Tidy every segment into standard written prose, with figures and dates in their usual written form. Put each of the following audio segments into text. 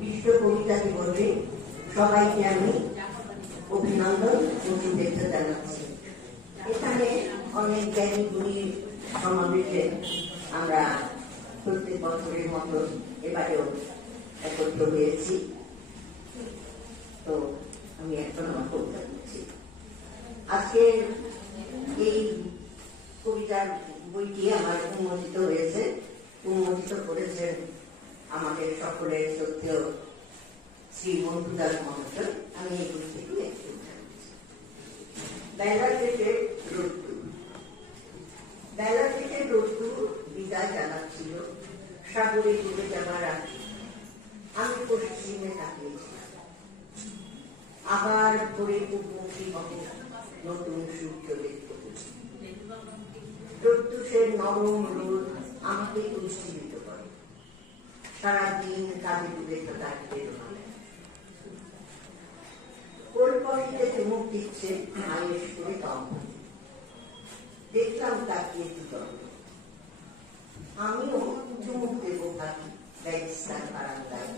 বিশ্ব কবিতা দিবসে সবাইকে আমি অভিনন্দন ও শুভেচ্ছা জানাচ্ছি। এখানে অনেক জ্ঞানী গুণীর সমাবেশে আমরা প্রত্যেক বছরের মতো এবারেও একত্র হয়েছি। তো আমি এখন আমার কবিতা দিচ্ছি। আজকে এই কবিতার বইটি আমার উন্মোচিত হয়েছে, উন্মোচিত করেছেন আমাদের সকলের শ্রদ্ধেয় শ্রী মন্টুদাস মহাশয়। আমি এই বই থেকে একটু বেলা থেকে রোদ্দুর। বেলা থেকে রোদ্দুর বিদায় জানাচ্ছিল সাগরে ডুবে যাবার আগে। আমি পশ্চিমে তাকিয়েছিলাম। আবার ভোরে পূর্বমুখী হবে নতুন সূর্য দেখতে। রোদ্দুরের নরম রোদ আমাকে উজ্জীবিত করে। সারাদিন কাজে ডুবে থাকার প্রেরণা দেয়। কোলপটিতে চুমুক দিচ্ছে আয়েস করে দম। দেখলাম তাকিয়ে দুদণ্ড। আমিও চুমুক দেবো ভাবি ব্যবস্থার বারান্দায়।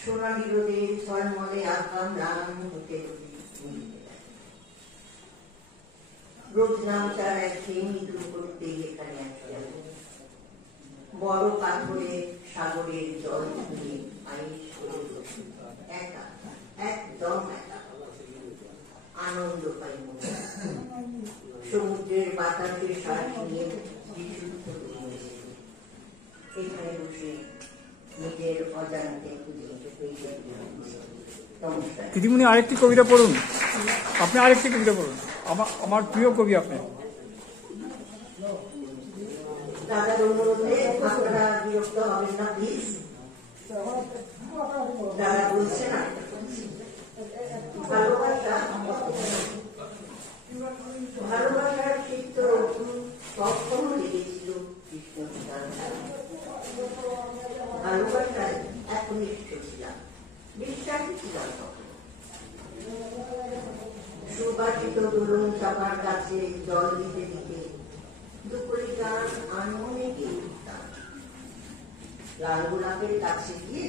সোনালি রোদে ছলমলে আগাম রান হতে হতে মিলিয়ে যায়। রোজ নামটার একঘেয়েমি দূর করতে এখানে আসতে বড় পাথরে সাগরের জল নিয়ে আইস করে একা, একদম একা আনন্দ পাই মনে। সমুদ্রের বাতাসে শ্বাস নিয়ে বিশুদ্ধ এখানে বসে নিজের অজান্তে খুঁজে নমস্কার। দিদিমণি আরেকটি কবিতা পড়ুন, আপনি আরেকটি কবিতা পড়ুন। আমার প্রিয় কবি আপনি। দাদার অনুরোধে আপনারা বিরক্ত হবেন না প্লিজ। দাদা বলছেন ভালোবাসার চিত্র কখনো লেগেছিল কৃষ্ণ। ভালোবাসায় একনিষ্ঠ ছিলাম, বিশ্বাসী ছিলাম। সুবাসিত তরুণ চাপার কাছে জল দিতে দিতে দুপুরে গান আনমনে গিয়ে উঠতাম। লাল গোলাপের কাছে গিয়ে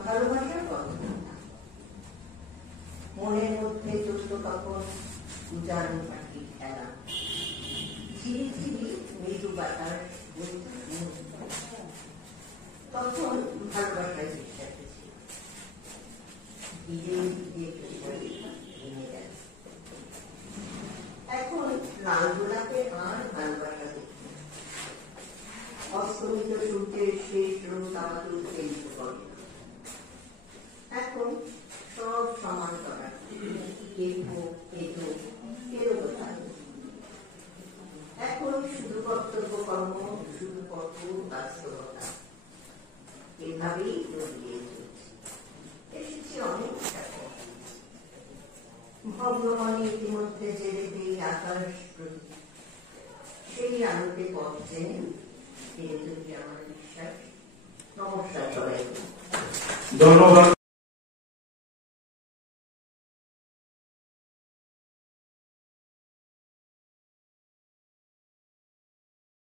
ভালোবাসার কথা মনের মধ্যে চলত তখন উজান পাখি খেলা। ঝিরি ঝিরি মৃদু বাতাস তখন ভালোবাসায় বিশ্বাসী ছিল। ধীরে ধীরে ভেঙে গেল। এখন লাল গোলাপে আর ভালোবাসা দেখি। অস্তমিত সূর্যের শেষ রোদ আমাকে উত্তেজিত করে। এখন সব সমান করা, এখন শুধু কর্তব্য কর্ম, শুধু কঠোর বাস্তবতা। এভাবেই দৌড়িয়ে চলছে। এসেছি অনেক ভগ্নমনে ইতিমধ্যে জেলে দিয়ে আকাশ প্রতি সেই আলোতে পথ চেনে আমার বিশ্বাস। নমস্কার সবাইকে। ধন্যবাদ।